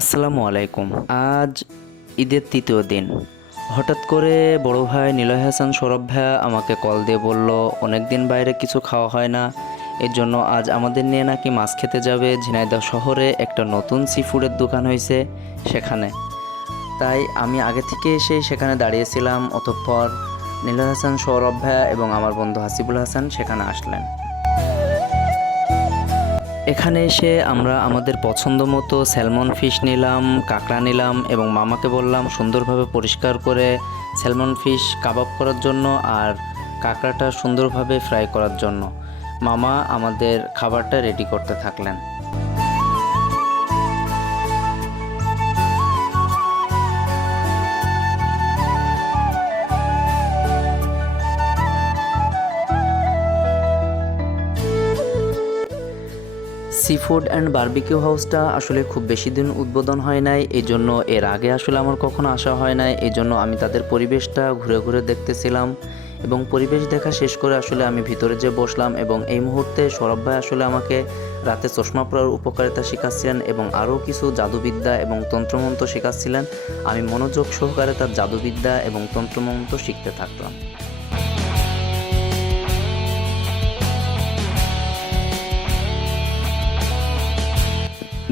আসসালামু আলাইকুম। আজ ঈদের তৃতীয় দিন। হঠাৎ করে বড় ভাই নিলয় হাসান সৌরভ ভাইয়া আমাকে কল দিয়ে বলল, অনেক দিন বাইরে কিছু খাওয়া হয় না, এর জন্য আজ আমাদের নিয়ে নাকি মাছ খেতে যাবে। ঝিনাইদহ শহরে একটা নতুন সি ফুডের দোকান হয়েছে সেখানে। তাই আমি আগে থেকে এসে সেখানে দাঁড়িয়েছিলাম। অতঃপর নিলয় হাসান সৌরভ ভাইয়া এবং আমার বন্ধু হাসিবুল হাসান সেখানে আসলেন। এখানে এসে আমরা আমাদের পছন্দ মতো স্যালমন ফিশ নিলাম, কাঁকড়া নিলাম এবং মামাকে বললাম সুন্দরভাবে পরিষ্কার করে স্যালমন ফিশ কাবাব করার জন্য আর কাঁকড়াটা সুন্দরভাবে ফ্রাই করার জন্য। মামা আমাদের খাবারটা রেডি করতে থাকলেন। সি ফুড অ্যান্ড বারবিকিউ হাউসটা আসলে খুব বেশি দিন উদ্বোধন হয় নাই, এই জন্য এর আগে আসলে আমার কখনো আসা হয় নাই। এই জন্য আমি তাদের পরিবেশটা ঘুরে ঘুরে দেখতেছিলাম এবং পরিবেশ দেখা শেষ করে আসলে আমি ভিতরে যে বসলাম এবং এই মুহূর্তে সৌরভ ভাই আসলে আমাকে রাতে চশমা পরার উপকারিতা শেখাচ্ছিলেন এবং আরও কিছু জাদুবিদ্যা এবং তন্ত্রমন্ত্র শেখাচ্ছিলেন। আমি মনোযোগ সহকারে তার জাদুবিদ্যা এবং তন্ত্রমন্ত্র শিখতে থাকলাম।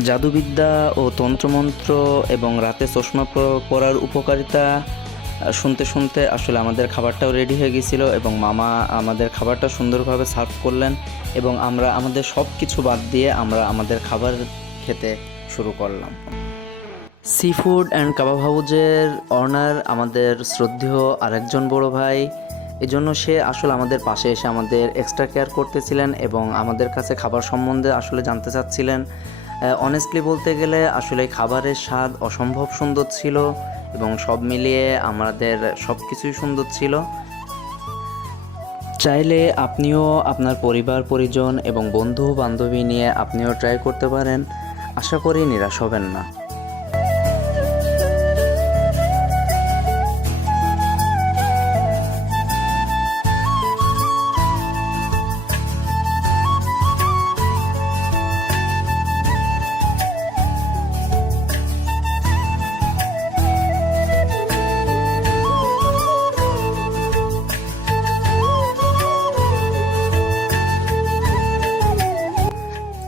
জাদুবিদ্যা ও তন্ত্রমন্ত্র এবং রাতে চশমা পরার উপকারিতা শুনতে শুনতে আসলে আমাদের খাবারটাও রেডি হয়ে গিয়েছিল এবং মামা আমাদের খাবারটা সুন্দরভাবে সার্ভ করলেন এবং আমরা আমাদের সব কিছু বাদ দিয়ে আমরা আমাদের খাবার খেতে শুরু করলাম। সি ফুড অ্যান্ড কাবাব হাউজের অনার আমাদের শ্রদ্ধেয় আরেকজন বড় ভাই, এজন্য সে আসলে আমাদের পাশে এসে আমাদের এক্সট্রা কেয়ার করতেছিলেন এবং আমাদের কাছে খাবার সম্বন্ধে আসলে জানতে চাচ্ছিলেন। অনেস্টলি বলতে গেলে আসলে খাবারের স্বাদ অসম্ভব সুন্দর ছিল এবং সব মিলিয়ে আমাদের সব কিছুই সুন্দর ছিল। চাইলে আপনিও আপনার পরিবার পরিজন এবং বন্ধু বান্ধবী নিয়ে আপনিও ট্রাই করতে পারেন, আশা করি নিরাশ হবেন না।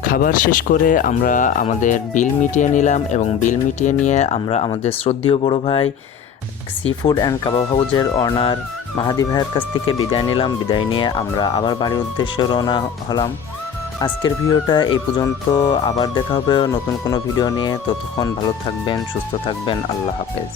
খাবার শেষ করে আমরা আমাদের বিল মিটিয়ে নিলাম এবং বিল মিটিয়ে নিয়ে আমরা আমাদের শ্রদ্ধেয় বড় ভাই সি ফুড অ্যান্ড কাবাব হাউজের অনার মাহাদি ভাইয়ের কাছ থেকে বিদায় নিলাম। বিদায় নিয়ে আমরা আবার বাড়ির উদ্দেশ্যে রওনা হলাম। আজকের ভিডিওটা এই পর্যন্ত, আবার দেখা হবে নতুন কোনো ভিডিও নিয়ে। ততক্ষণ ভালো থাকবেন, সুস্থ থাকবেন। আল্লাহ হাফেজ।